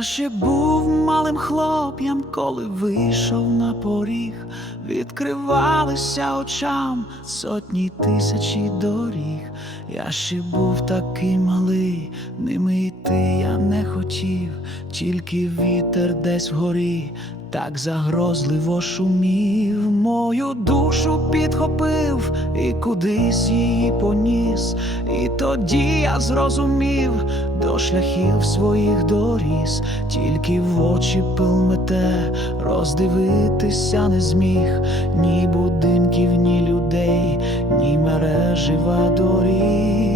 Я ще був малим хлоп'ям, коли вийшов на поріг, відкривалися очам сотні тисячі доріг. Я ще був такий малий, ними йти я не хотів, тільки вітер десь вгорі. Так загрозливо шумів, мою душу підхопив і кудись її поніс. І тоді я зрозумів, до шляхів своїх доріс, тільки в очі пил мете, роздивитися не зміг, ні будинків, ні людей, ні мережива доріг.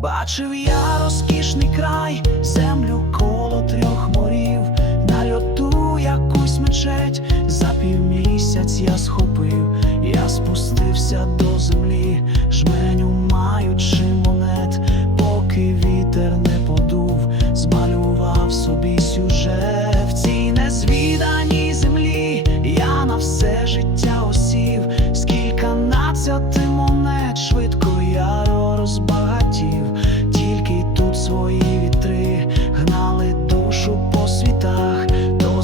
Бачив я розкішний край, землю коло трьох морів, на льоту якусь мечеть, за півмісяць я схопив, я спустився до землі, жменю маючи монет, поки вітер не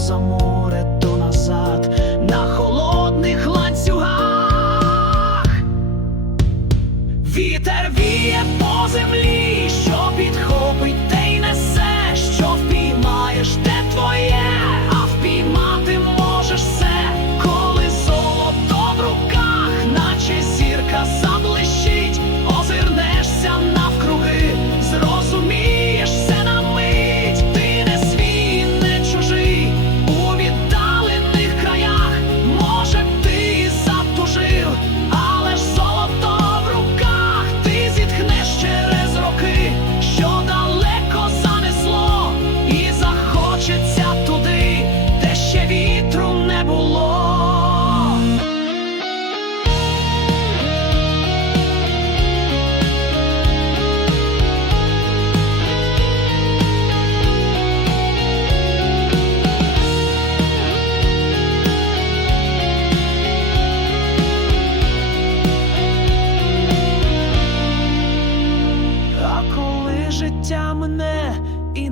someone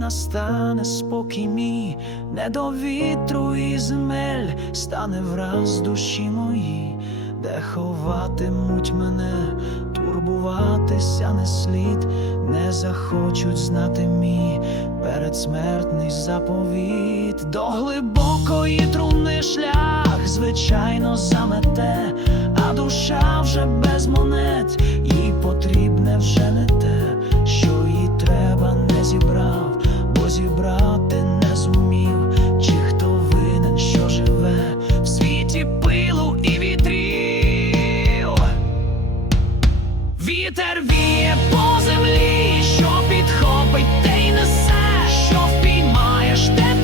настане спокій мій, не до вітру і земель стане враз душі мої, де ховатимуть мене, турбуватися не слід, не захочуть знати мій передсмертний заповіт до глибокої труни шлях, звичайно, замете, а душа вже без монет, їй потрібне вже не. Вітер віє по землі, що підхопить, те й несе, що впіймаєш те.